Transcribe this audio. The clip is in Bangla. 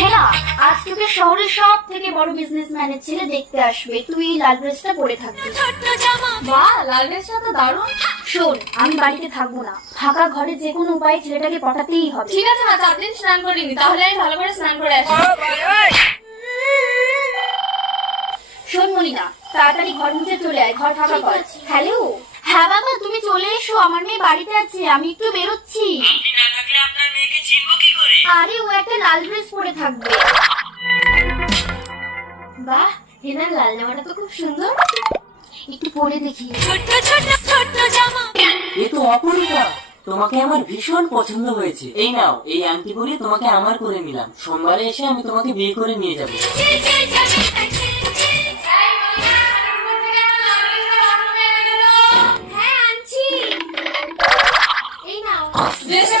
হ্যাঁ, আজ তোকে শহরের সব থেকে বড় বিজনেসম্যানের ছেলে দেখতে আসবে, তুই লাল ড্রেসটা পরে থাকবি। বাহ, লাল ড্রেসটা তো দারুণ। শোন, আমি বাড়িতে থাকবো না, ফাঁকা ঘরে যে কোনো উপায়ে ছেলেটাকে পটাতেই হবে। ঠিক আছে মা, 4 দিন স্নান করিনি, তাহলে আমি ভালো করে স্নান করে আসি। শোন মনিকা, তাড়াতাড়ি ঘর মুছে চলে আয়, ঘর ফাঁকা কর। হ্যালো। হ্যাঁ বাবা, তুমি চলে এসো, আমার মেয়ে বাড়িতে আছে, আমি একটু বেরোচ্ছি। আপনি না থাকলে আপনার মেয়েকে চিনবো কি করে? আরে ও একটা লাল ড্রেস পরে থাকবে। বাহ, হেনার লাল জামাটা তো খুব সুন্দর। একটু পরে দেখি। এ তো অপরূপা, তোমাকে আমার ভীষণ পছন্দ হয়েছে। এই নাও, এই আংটি পরিয়ে তোমাকে আমার করে নিলাম। সোমবারে এসে আমি তোমাকে বিয়ে করে নিয়ে যাবো। হ্যাঁ, আনছি। এই নাও, ড্রেসটা